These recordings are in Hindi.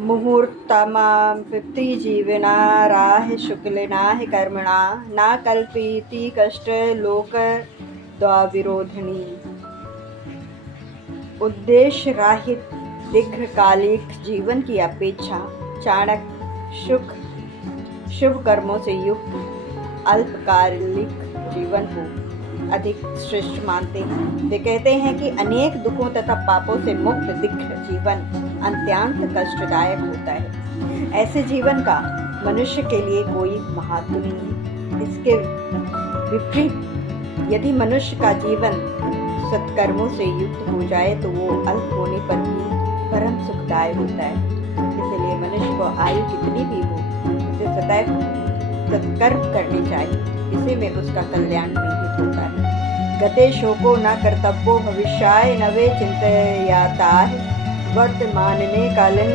मुहूर्तमाप्ति जीवनाराह शुक्लनाः कर्मणा न कल्पयति कष्टलोकद्वाविरोधिणी। उद्देश्य राहित दीर्घकालिक जीवन की अपेक्षा चाणक्य शुभ कर्मों से युक्त अल्पकालिक जीवन को अधिक श्रेष्ठ मानते हैं। वे कहते हैं कि अनेक दुखों तथा पापों से मुक्त दीर्घ जीवन अत्यंत कष्टदायक होता है। ऐसे जीवन का मनुष्य के लिए कोई महत्व नहीं है। इसके विपरीत यदि मनुष्य का जीवन सत्कर्मों से युक्त हो जाए तो वो अल्प होने पर भी परम सुखदायक होता है। इसलिए मनुष्य को आयु कितनी भी हो उसे सदैव सत्कर्म करने चाहिए। इसी में उसका कल्याण निहित होता है। गते शोको न कर्तव्यो भविष्याय नवे चिंतयाताः वर्तमानने कालं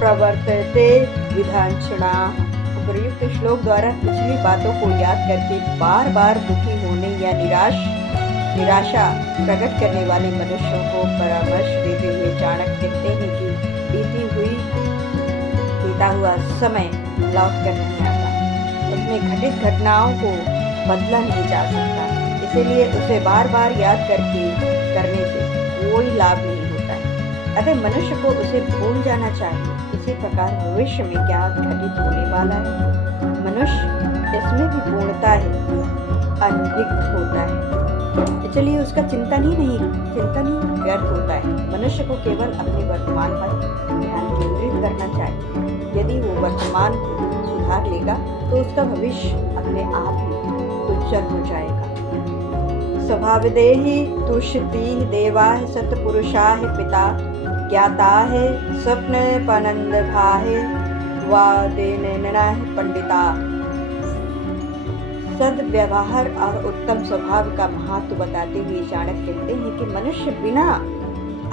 प्रवर्तते विधांचनाः। उपर्युक्त श्लोक द्वारा पिछली बातों को याद करके बार बार दुखी होने या निराशा प्रकट करने वाले मनुष्यों को परामर्श देते हुए चाणक्य कहते हैं कि बीता हुआ समय लौट कर नहीं आता। उसमें घटित घटनाओं को बदला नहीं जा सकता। इसीलिए उसे बार बार याद करने से कोई लाभ नहीं होता है। अतः मनुष्य को उसे भूल जाना चाहिए। इसी प्रकार भविष्य में क्या घटित होने वाला है, मनुष्य इसमें भी पूर्णता है अनभिज्ञ होता है। इसलिए उसका चिंतन ही व्यर्थ होता है। मनुष्य को केवल अपने वर्तमान पर ध्यान केंद्रित करना चाहिए। यदि वो वर्तमान को सुधार लेगा तो उसका भविष्य अपने आप ही उज्जवल हो जाएगा। स्वभावदेहि तुष्यति देवाः सत्पुरुषाः पिता ज्ञाताः स्वप्नपनन्दभाः वादेननाः पंडिता। सद्व्यवहार और उत्तम स्वभाव का महत्व बताते हुए चाणक्य कहते हैं कि मनुष्य बिना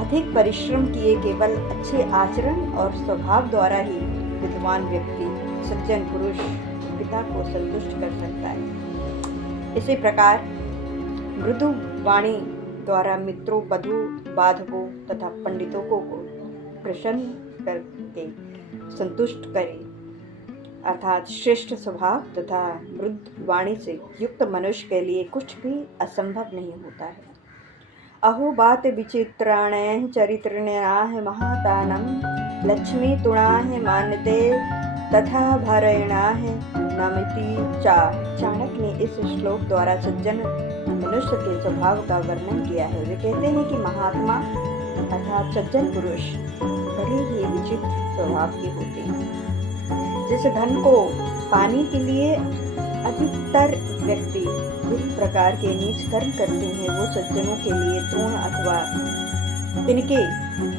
अधिक परिश्रम किए केवल अच्छे आचरण और स्वभाव द्वारा ही विद्वान व्यक्ति सज्जन पुरुष पिता को संतुष्ट कर सकता है। इसी प्रकार मृदु वाणी द्वारा मित्रों, बधु, बाधकों तथा पंडितों को प्रसन्न करके संतुष्ट करे। अर्थात श्रेष्ठ स्वभाव तथा मृदु वाणी से युक्त मनुष्य के लिए कुछ भी असंभव नहीं होता है। अहो बात विचित्राणैः चरित्रिणाः महातानं लक्ष्मी तुणाः मान्यते तथा भारेणाः नमिति चा। चाणक्य ने इस श्लोक द्वारा सज्जन मनुष्य के स्वभाव का वर्णन किया है। वे कहते हैं कि महात्मा अर्थात सज्जन पुरुष बड़े ही विचित्र स्वभाव के होते हैं। जिस धन को पाने के लिए अधिकतर व्यक्ति विभिन्न प्रकार के नीच कर्म करते हैं, वो सज्जनों के लिए तृण अथवा तिनके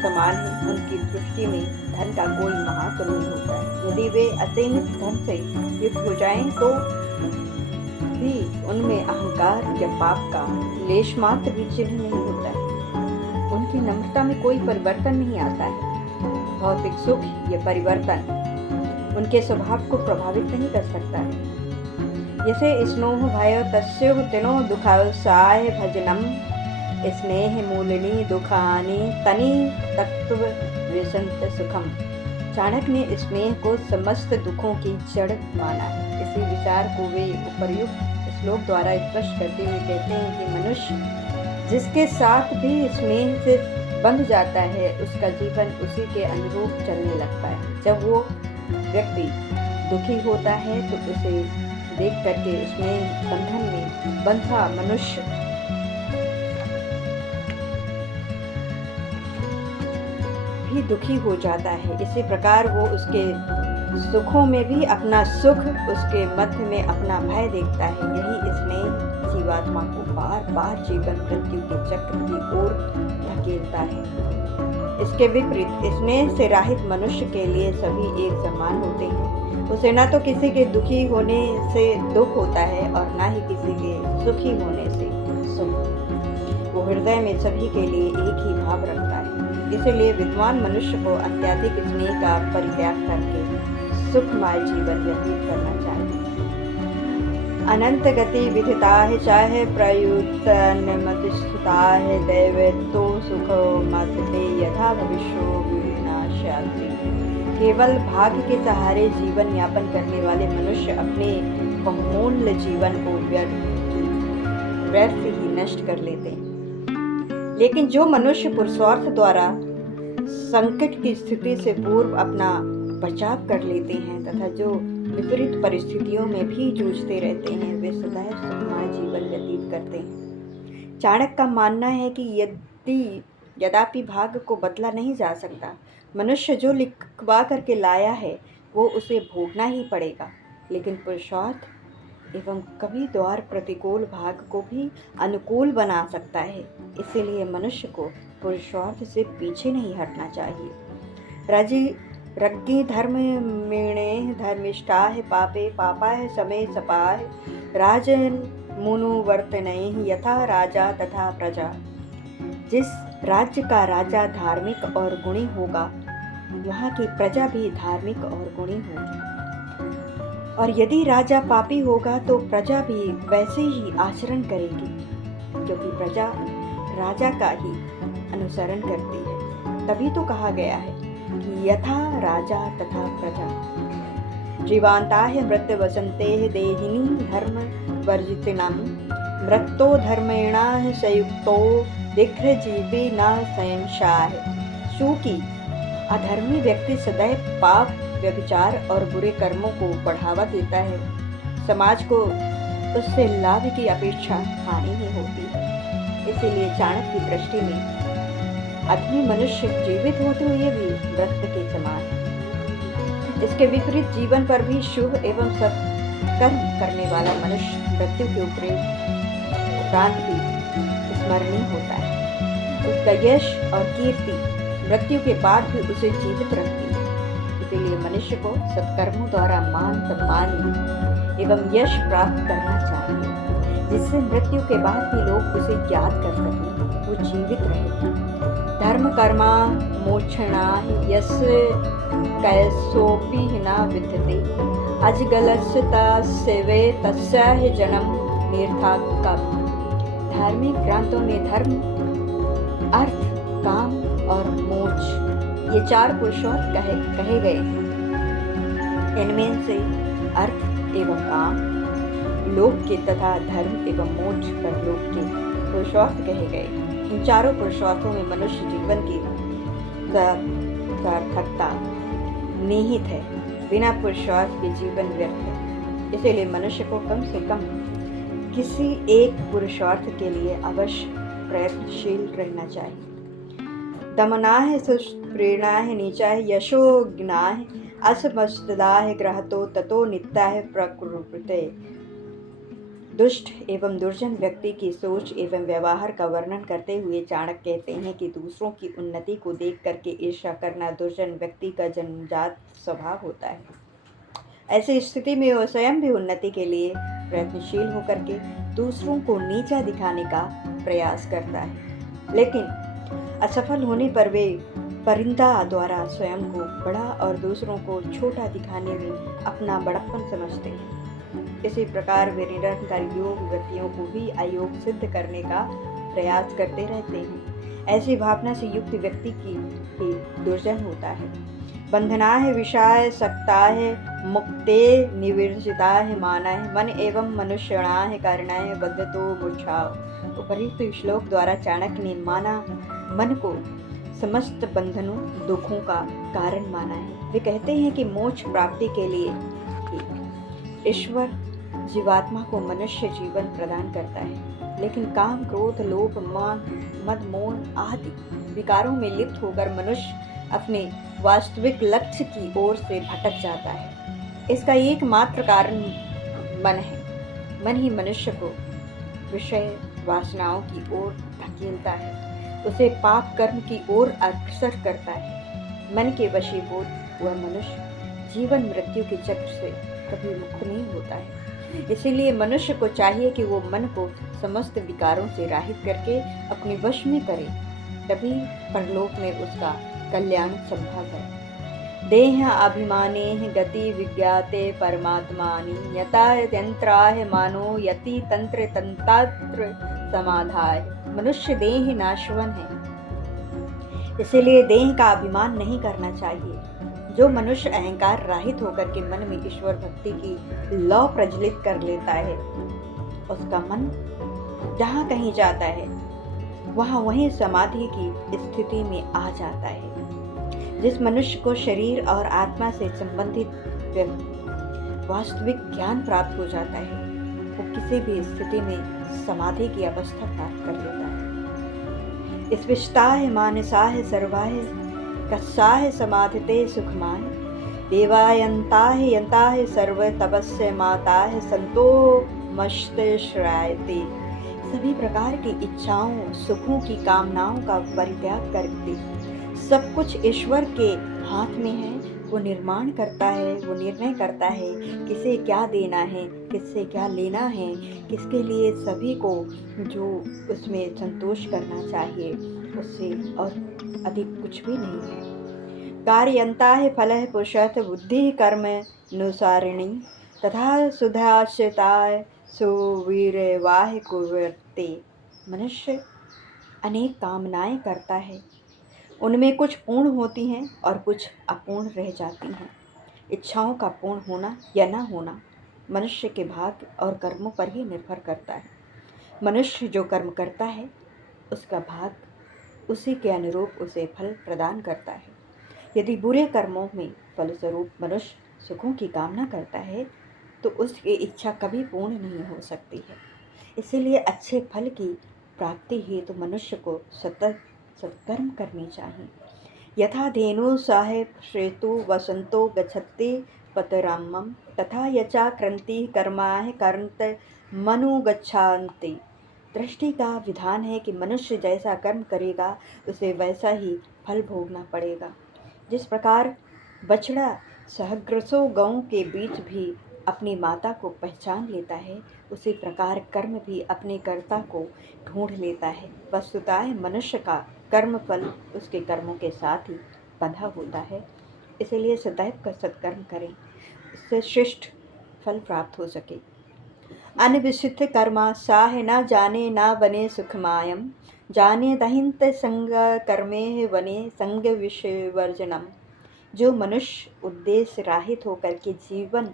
समान है। उनकी दृष्टि में धन का कोई महत्व नहीं होता है। यदि वे असीमित धन से युक्त हो जाएं तो भी उनमें अहंकार या पाप का लेश मात्र भी चिन्ह नहीं होता है। उनकी नम्रता में कोई परिवर्तन नहीं आता है। भौतिक सुख या परिवर्तन उनके स्वभाव को प्रभावित नहीं कर सकता है। जैसे स्नोह भय तस्योह तिनो दुखावसाय भजनम स्नेह मूलिनी दुखानी तनि तत्व व्यसंत सुखम। चाणक्य ने स्नेह को समस्त दुखों की जड़ माना है। इसी विचार को वे उपर्युक्त श्लोक द्वारा स्पष्ट करते हुए कहते हैं कि मनुष्य जिसके साथ भी स्नेह से बंध जाता है उसका जीवन उसी के अनुरूप चलने लगता है। जब वो व्यक्ति दुखी होता है तो उसे देख करके उसमें बंधन में बंधा मनुष्य भी दुखी हो जाता है। इसी प्रकार वो उसके सुखों में भी अपना सुख, उसके मध्य में अपना भय देखता है। यही स्नेह जीवात्मा को बार बार जीवन मृत्यु के चक्र की ओर धकेलता है। इसके विपरीत स्नेह से रहित मनुष्य के लिए सभी एक समान होते हैं। उसे न तो किसी के दुखी होने से दुख होता है और न ही किसी के सुखी होने से सुख। वो हृदय में सभी के लिए एक ही भाव रखता है। इसलिए विद्वान मनुष्य को अत्यधिक स्नेह का परित्याग करके सुखमय जीवन व्यतीत करना चाहिए। अनंत गति विदिताः चाहे प्रयुक्तन्मतिस्तुताः दैवतो सुखो मत्ते यथा भविष्यो विनाशात्। केवल भाग्य के सहारे जीवन यापन करने वाले मनुष्य अपने बहुमूल्य जीवन को व्यर्थ ही नष्ट कर लेते हैं। लेकिन जो मनुष्य पुरुषार्थ द्वारा संकट की स्थिति से पूर्व अपना बचाव कर लेते हैं तथा जो विपरीत परिस्थितियों में भी जूझते रहते हैं, वे सदैव सुखमय जीवन व्यतीत करते हैं। चाणक्य का मानना है कि यद्यपि भाग्य को बदला नहीं जा सकता, मनुष्य जो लिखवा करके लाया है वो उसे भोगना ही पड़ेगा, लेकिन पुरुषार्थ एवं कभी द्वार प्रतिकूल भाग्य को भी अनुकूल बना सकता है। इसीलिए मनुष्य को पुरुषार्थ से पीछे नहीं हटना चाहिए। रज्ञि धर्मेणे धर्मिष्ठाः पापे पापाः समे सपाः राजन् मुनुवर्तनैः यथा राजा तथा प्रजा। जिस राज्य का राजा धार्मिक और गुणी होगा, वहाँ की प्रजा भी धार्मिक और गुणी होगी, और यदि राजा पापी होगा तो प्रजा भी वैसे ही आचरण करेगी, क्योंकि प्रजा राजा का ही अनुसरण करती है। तभी तो कहा गया है कि यथा राजा तथा प्रजा। जीवान्ताः मृत्युवसन्तेः देहिनी धर्म वर्जितिनां मृत्यो धर्मेणाः संयुक्तो दीर्घजीवी न संशयः। चूँकि अधर्मी व्यक्ति सदैव पाप, व्यभिचार और बुरे कर्मों को बढ़ावा देता है, समाज को उससे लाभ की अपेक्षा हानि ही होती है। इसीलिए चाणक्य की दृष्टि में अधमी मनुष्य जीवित होते हुए भी मृत के समान है। इसके विपरीत जीवन पर भी शुभ एवं सत्कर्म करने वाला मनुष्य मृत्यु के उपरांत भी स्मरणीय होता है। उसका यश और कीर्ति मृत्यु के बाद भी उसे जीवित रखती है। इसीलिए मनुष्य को सत्कर्मों द्वारा मान सम्मान एवं यश प्राप्त करना चाहिए, जिससे मृत्यु के बाद भी लोग उसे याद कर सकें, वो जीवित रहे। धर्म कर्मा मोक्षणा यस्य कैसोपि न विद्यते अजगलस्यता सेवे तस्याह जन्म निर्थकम्। धार्मिक ग्रंथों में धर्म, अर्थ, काम और मोक्ष ये 4 पुरुषार्थ कहे गए हैं। इनमें से अर्थ एवं काम लोक के तथा धर्म एवं मोक्ष परलोक के पुरुषार्थ कहे गए। इन चारों पुरुषार्थों में मनुष्य जीवन की सार्थकता निहित है। बिना पुरुषार्थ के जीवन व्यर्थ है। इसीलिए मनुष्य को कम से कम किसी एक पुरुषार्थ के लिए अवश्य प्रयत्नशील रहना चाहिए। दमनाः सुप्रेणाः नीचाः यशो ज्ञाः असमस्तदाः ग्रहतो ततो नित्याः प्रकृते। दुष्ट एवं दुर्जन व्यक्ति की सोच एवं व्यवहार का वर्णन करते हुए चाणक्य कहते हैं कि दूसरों की उन्नति को देख करके ईर्ष्या करना दुर्जन व्यक्ति का जन्मजात स्वभाव होता है। ऐसी स्थिति में वह स्वयं भी उन्नति के लिए प्रयत्नशील होकर के दूसरों को नीचा दिखाने का प्रयास करता है, लेकिन असफल होने पर वे परिंदा द्वारा स्वयं को बड़ा और दूसरों को छोटा दिखाने में अपना बड़प्पन समझते हैं। इसी प्रकार वे निरंतर योग व्यक्तियों को भी अयोग सिद्ध करने का प्रयास करते रहते हैं। ऐसी भावना से युक्त व्यक्ति की भी दुर्जन होता है। बंधनाः विषाय सक्ताः मुक्ते निवर्जिताः मानाः मन एवं मनुष्याणाः कारणाः बद्धतो मूर्छाः। उपरिक्त श्लोक द्वारा चाणक्य ने मन को समस्त बंधनों दुखों का कारण माना है। वे कहते हैं कि मोक्ष प्राप्ति के लिए ईश्वर जीवात्मा को मनुष्य जीवन प्रदान करता है, लेकिन काम, क्रोध, लोभ, मद, मोह आदि विकारों में लिप्त होकर मनुष्य अपने वास्तविक लक्ष्य की ओर से भटक जाता है। इसका एकमात्र कारण मन है। मन ही मनुष्य को विषय वासनाओं की ओर धकेलता है, उसे पाप कर्म की ओर अग्रसर करता है। मन के वशीभूत वह मनुष्य जीवन मृत्यु के चक्र से कभी मुक्त नहीं होता है। इसीलिए मनुष्य को चाहिए कि वो मन को समस्त विकारों से रहित करके अपने वश में करे, तभी परलोक में उसका कल्याण संभव है। देह अभिमाने गति विज्ञाते परमात्मानि यथा यंत्राः मानो यति तंत्र तंत्र समाधाय। मनुष्य देह नाशवन है, इसीलिए देह का अभिमान नहीं करना चाहिए। जो मनुष्य अहंकार रहित होकर के मन में ईश्वर भक्ति की लौ प्रज्वलित कर लेता है, उसका मन जहाँ कहीं जाता है वहाँ वहीं समाधि की स्थिति में आ जाता है। जिस मनुष्य को शरीर और आत्मा से संबंधित वास्तविक ज्ञान प्राप्त हो जाता है, वो किसी भी स्थिति में समाधि की अवस्था प्राप्त कर लेता है। इस विष्टाह मानसाह सर्वाह कस्साह समाधिते सुखमाय देवायंताह यंताह सर्व तपस्य माताह संतो मस्त श्रायते। सभी प्रकार की इच्छाओं सुखों की कामनाओं का परित्याग करके सब कुछ ईश्वर के हाथ में है। वो निर्माण करता है, वो निर्णय करता है किसे क्या देना है, किससे क्या लेना है, किसके लिए सभी को जो उसमें संतोष करना चाहिए, उससे और अधिक कुछ भी नहीं है। कार्यंता है फल है पुरुषार्थ बुद्धि कर्म अनुसारिणी तथा सुधाश्रिताय सुवीरवाह कुर्वते। मनुष्य अनेक कामनाएं करता है, उनमें कुछ पूर्ण होती हैं और कुछ अपूर्ण रह जाती हैं। इच्छाओं का पूर्ण होना या न होना मनुष्य के भाग्य और कर्मों पर ही निर्भर करता है। मनुष्य जो कर्म करता है उसका भाग्य उसी के अनुरूप उसे फल प्रदान करता है। यदि बुरे कर्मों में फलस्वरूप मनुष्य सुखों की कामना करता है तो उसकी इच्छा कभी पूर्ण नहीं हो सकती है। इसीलिए अच्छे फल की प्राप्ति हेतु मनुष्य को सतत सत्कर्म करनी चाहिए। यथा धेनु साहेब श्रेतु वसंतो गच्छति पतरामम तथा यचा क्रंति कर्माह कर्त मनु गच्छन्ति। दृष्टि का विधान है कि मनुष्य जैसा कर्म करेगा उसे वैसा ही फल भोगना पड़ेगा। जिस प्रकार बछड़ा सहग्रसों गौ के बीच भी अपनी माता को पहचान लेता है, उसी प्रकार कर्म भी अपने कर्ता को ढूंढ लेता है। वस्तुतः मनुष्य का कर्म फल उसके कर्मों के साथ ही बंधा होता है। इसलिए सदैव का सत्कर्म करें, इससे श्रेष्ठ फल प्राप्त हो सके। अनविशिष्ट कर्मा साह न जाने न बने सुखमायम जाने दहिंत संग कर्मे वने संग विषवर्जनम। जो मनुष्य उद्देश्य राहित होकर के जीवन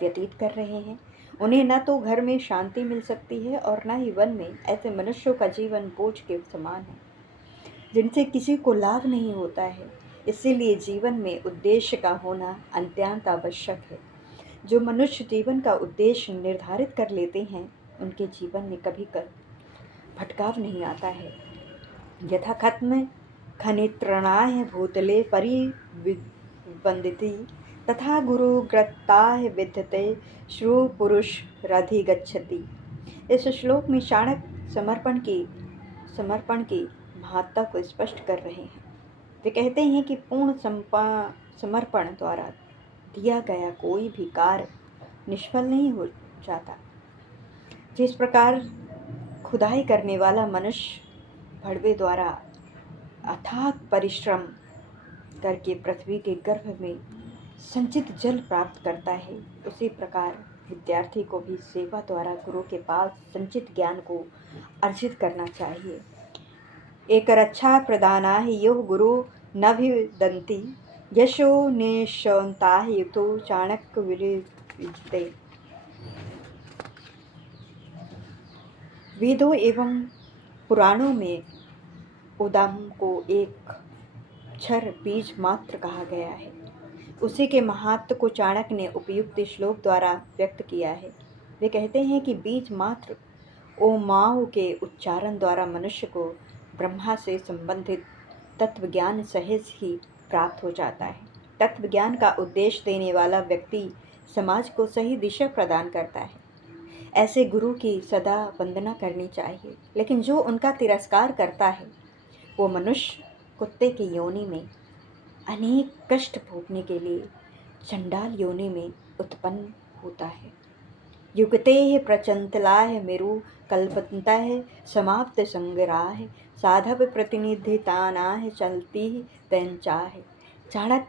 व्यतीत कर रहे हैं, उन्हें न तो घर में शांति मिल सकती है और न ही वन में। ऐसे मनुष्यों का जीवन बोझ के समान है जिनसे किसी को लाभ नहीं होता है। इसीलिए जीवन में उद्देश्य का होना अत्यंत आवश्यक है। जो मनुष्य जीवन का उद्देश्य निर्धारित कर लेते हैं, उनके जीवन में कभी भटकाव नहीं आता है। यथा खत्म खनित्रणाय भूतले परिवंदिति तथा गुरुग्रताय विद्यते श्रु पुरुष रधि गच्छति। इस श्लोक में चाणक्य समर्पण की महत्ता को स्पष्ट कर रहे हैं। वे कहते हैं कि पूर्ण समर्पण द्वारा दिया गया कोई भी कार्य निष्फल नहीं हो जाता। जिस प्रकार खुदाई करने वाला मनुष्य भड़वे द्वारा अथाक परिश्रम करके पृथ्वी के गर्भ में संचित जल प्राप्त करता है, उसी प्रकार विद्यार्थी को भी सेवा द्वारा गुरु के पास संचित ज्ञान को अर्जित करना चाहिए। एक रक्षा प्रदाना यो गुरु न भिदन्ति यशो निशंता युतो चाणक्य विरजते। वेदों एवं पुराणों में उदम को एक क्षर बीज मात्र कहा गया है। उसी के महत्व को चाणक्य ने उपयुक्त श्लोक द्वारा व्यक्त किया है। वे कहते हैं कि बीज मात्र ओमाओं के उच्चारण द्वारा मनुष्य को ब्रह्मा से संबंधित तत्व ज्ञान सहज ही प्राप्त हो जाता है। तत्व ज्ञान का उद्देश्य देने वाला व्यक्ति समाज को सही दिशा प्रदान करता है। ऐसे गुरु की सदा वंदना करनी चाहिए। लेकिन जो उनका तिरस्कार करता है, वो मनुष्य कुत्ते की योनि में अनेक कष्ट भोगने के लिए चंडाल योनि में उत्पन्न होता है। युगते प्रचंतलाह मेरु कल्पतः समाप्त संग्राह साधव प्रतिनिधितानाह चलती तैंचाह। चाणक्य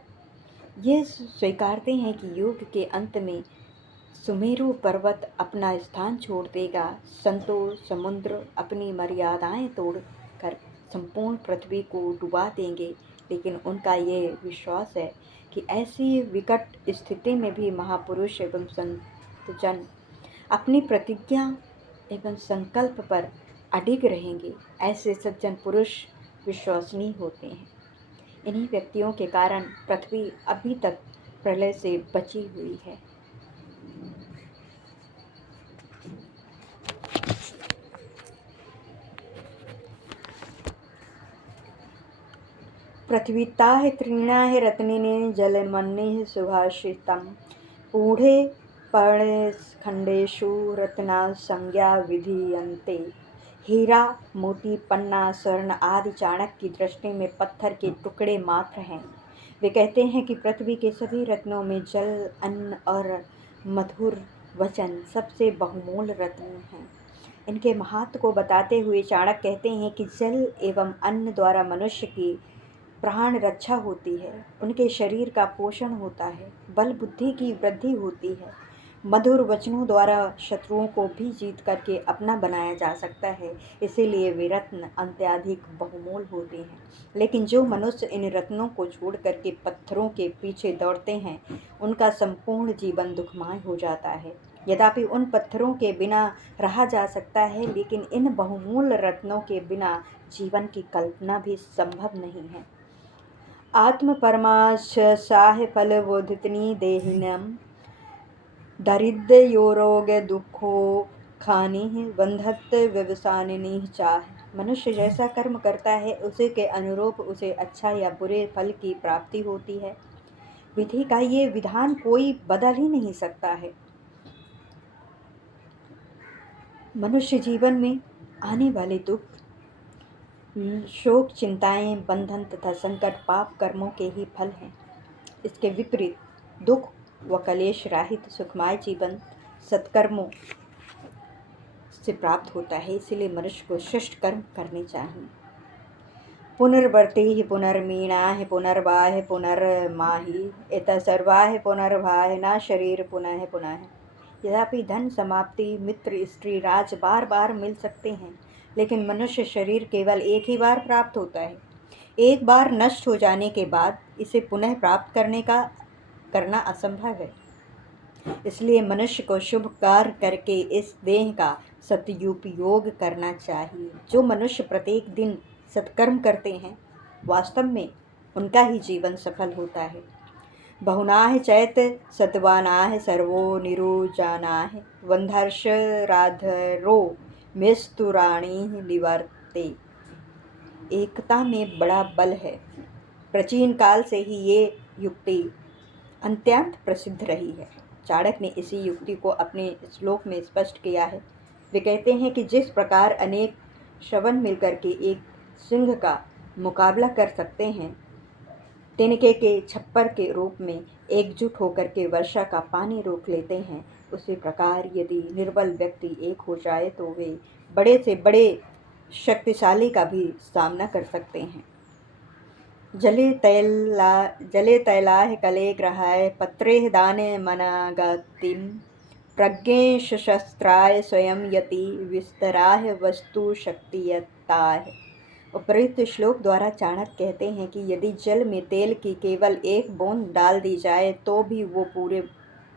ये स्वीकारते हैं कि युग के अंत में सुमेरु पर्वत अपना स्थान छोड़ देगा, संतों समुद्र अपनी मर्यादाएं तोड़कर संपूर्ण पृथ्वी को डुबा देंगे, लेकिन उनका ये विश्वास है कि ऐसी विकट स्थिति में भी महापुरुष एवं संतजन अपनी प्रतिज्ञा एवं संकल्प पर अडिग रहेंगे। ऐसे सज्जन पुरुष विश्वसनीय होते हैं। इन्हीं व्यक्तियों के कारण पृथ्वी अभी तक प्रलय से बची हुई है। पृथ्वीताः तृणाः रत्निने जलमन्निः सुभाषितम् ऊढे पर्णखण्डेषु रत्ना संज्ञा विधीयन्ते। हीरा, मोती, पन्ना, स्वर्ण आदि चाणक्य की दृष्टि में पत्थर के टुकड़े मात्र हैं। वे कहते हैं कि पृथ्वी के सभी रत्नों में जल, अन्न और मधुर वचन सबसे बहुमूल्य रत्न हैं। इनके महत्व को बताते हुए चाणक्य कहते हैं कि जल एवं अन्न द्वारा मनुष्य की प्राण रक्षा होती है, उनके शरीर का पोषण होता है, बल बुद्धि की वृद्धि होती है। मधुर वचनों द्वारा शत्रुओं को भी जीत करके अपना बनाया जा सकता है, इसीलिए वे रत्न अत्यधिक बहुमूल्य होते हैं। लेकिन जो मनुष्य इन रत्नों को छोड़ करके पत्थरों के पीछे दौड़ते हैं, उनका संपूर्ण जीवन दुखमय हो जाता है। यद्यपि उन पत्थरों के बिना रहा जा सकता है, लेकिन इन बहुमूल्य रत्नों के बिना जीवन की कल्पना भी संभव नहीं है। आत्म परमाशाह फलबोधितनी देहिनम दारिद्र्योरोग दुखो खानी बंधत व्यवसानिनी चाह। मनुष्य जैसा कर्म करता है उसी के अनुरूप उसे अच्छा या बुरे फल की प्राप्ति होती है। विधि का ये विधान कोई बदल ही नहीं सकता है। मनुष्य जीवन में आने वाले दुख, शोक, चिंताएं, बंधन तथा संकट पाप कर्मों के ही फल हैं। इसके विपरीत दुख व कलेश रहित सुखमय जीवन सत्कर्मों से प्राप्त होता है। इसलिए मनुष्य को श्रेष्ठ कर्म करने चाहिए। पुनर्वर्ति पुनर्मीणाः पुनर्वाह पुनर्माहि एतत् सर्वाः पुनर्भाः न शरीर पुनः पुनः। यद्यपि धन, समाप्ति, मित्र, स्त्री, राज बार बार मिल सकते हैं, लेकिन मनुष्य शरीर केवल एक ही बार प्राप्त होता है। एक बार नष्ट हो जाने के बाद इसे पुनः प्राप्त करना असंभव है। इसलिए मनुष्य को शुभ कार्य करके इस देह का सदुपयोग करना चाहिए। जो मनुष्य प्रत्येक दिन सत्कर्म करते हैं, वास्तव में उनका ही जीवन सफल होता है। बहुनाः चैत सत्वानाः सर्वो निरुजानाः वंधर्ष राधरो मेस्तुराणी निवर्ते। एकता में बड़ा बल है। प्राचीन काल से ही ये युक्ति अत्यंत प्रसिद्ध रही है। चाणक्य ने इसी युक्ति को अपने श्लोक में स्पष्ट किया है। वे कहते हैं कि जिस प्रकार अनेक श्रवण मिलकर के एक सिंह का मुकाबला कर सकते हैं, तिनके के छप्पर के रूप में एकजुट होकर के वर्षा का पानी रोक लेते हैं, उसी प्रकार यदि निर्बल व्यक्ति एक हो जाए तो वे बड़े से बड़े शक्तिशाली का भी सामना कर सकते हैं। जले तैलाः कले ग्रहाय पत्रेः दाने मनागतिं प्रज्ञे शस्त्राय स्वयं यति विस्तराय वस्तु शक्तियताय। उपरोक्त श्लोक द्वारा चाणक्य कहते हैं कि यदि जल में तेल की केवल एक बूंद डाल दी जाए तो भी वो पूरे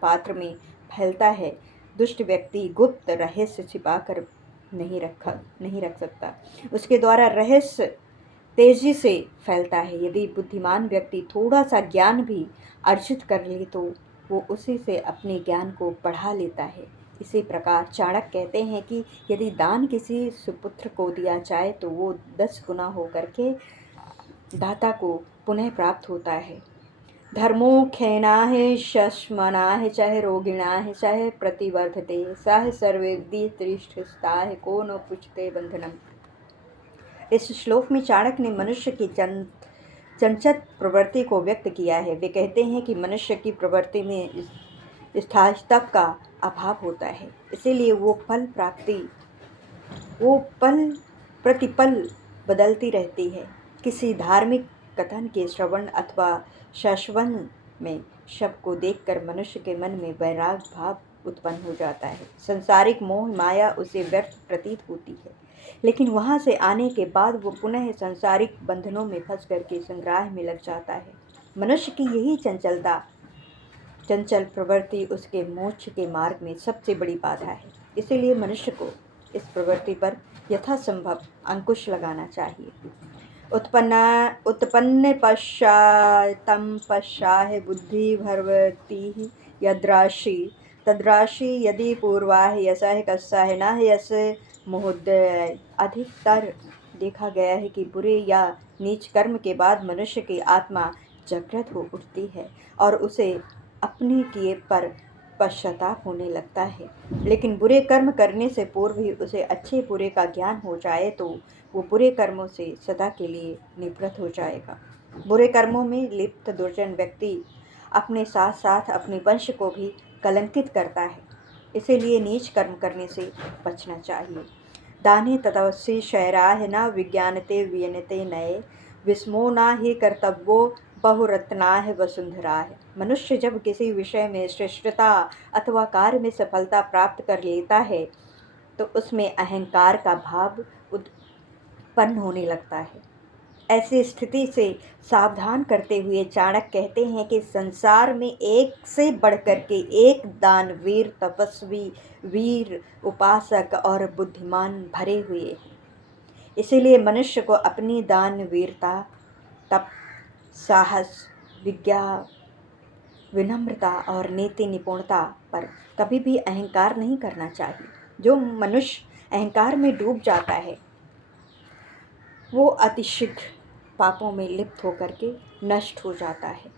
पात्र में फैलता है। दुष्ट व्यक्ति गुप्त रहस्य छिपा कर नहीं रख सकता, उसके द्वारा रहस्य तेजी से फैलता है। यदि बुद्धिमान व्यक्ति थोड़ा सा ज्ञान भी अर्जित कर ले तो वो उसी से अपने ज्ञान को बढ़ा लेता है। इसी प्रकार चाणक्य कहते हैं कि यदि दान किसी सुपुत्र को दिया जाए तो वो 10 गुना होकर के दाता को पुनः प्राप्त होता है। धर्मो खेनाः शश्मनाः चाहे रोगिणाः चाहे प्रतिवर्धते सह सर्वेदि त्रिष्ठस्ताः को न पुछते बंधनम। इस श्लोक में चाणक्य ने मनुष्य की चंचल प्रवृत्ति को व्यक्त किया है। वे कहते हैं कि मनुष्य की प्रवृत्ति में स्थायित्व का अभाव होता है, इसीलिए वो पल प्रतिपल बदलती रहती है। किसी धार्मिक कथन के श्रवण अथवा शाश्वन में शब्द को देखकर मनुष्य के मन में वैराग भाव उत्पन्न हो जाता है। संसारिक मोह माया उसे व्यर्थ प्रतीत होती है। लेकिन वहाँ से आने के बाद वो पुनः सांसारिक बंधनों में फंस करके संग्रह में लग जाता है। मनुष्य की यही चंचल प्रवृत्ति उसके मोक्ष के मार्ग में सबसे बड़ी बाधा है। इसीलिए मनुष्य को इस प्रवृत्ति पर यथासंभव अंकुश लगाना चाहिए। उत्पन्न पश्चातं पश्चाह बुद्धि भरवती यद्राशि तद्राशि यदि पूर्वाह यशः कस्साह न यश महोदय। अधिकतर देखा गया है कि बुरे या नीच कर्म के बाद मनुष्य की आत्मा जागृत हो उठती है और उसे अपने किए पर पश्चाताप होने लगता है। लेकिन बुरे कर्म करने से पूर्व ही उसे अच्छे बुरे का ज्ञान हो जाए तो वो बुरे कर्मों से सदा के लिए निवृत्त हो जाएगा। बुरे कर्मों में लिप्त दुर्जन व्यक्ति अपने साथ साथ अपने वंश को भी कलंकित करता है। इसीलिए नीच कर्म करने से बचना चाहिए। दाने ततवस्य शैराह न विज्ञानते वियनते नये विस्मो न ही कर्तव्यो बहुरत्नाह वसुंधराह। मनुष्य जब किसी विषय में श्रेष्ठता अथवा कार्य में सफलता प्राप्त कर लेता है तो उसमें अहंकार का भाव उत्पन्न होने लगता है। ऐसी स्थिति से सावधान करते हुए चाणक्य कहते हैं कि संसार में एक से बढ़कर के एक दानवीर, तपस्वी, वीर, उपासक और बुद्धिमान भरे हुए हैं। इसीलिए मनुष्य को अपनी दान, वीरता, तप, साहस, विज्ञा, विनम्रता और नीति निपुणता पर कभी भी अहंकार नहीं करना चाहिए। जो मनुष्य अहंकार में डूब जाता है वो अतिशीघ्र पापों में लिप्त होकर के नष्ट हो जाता है।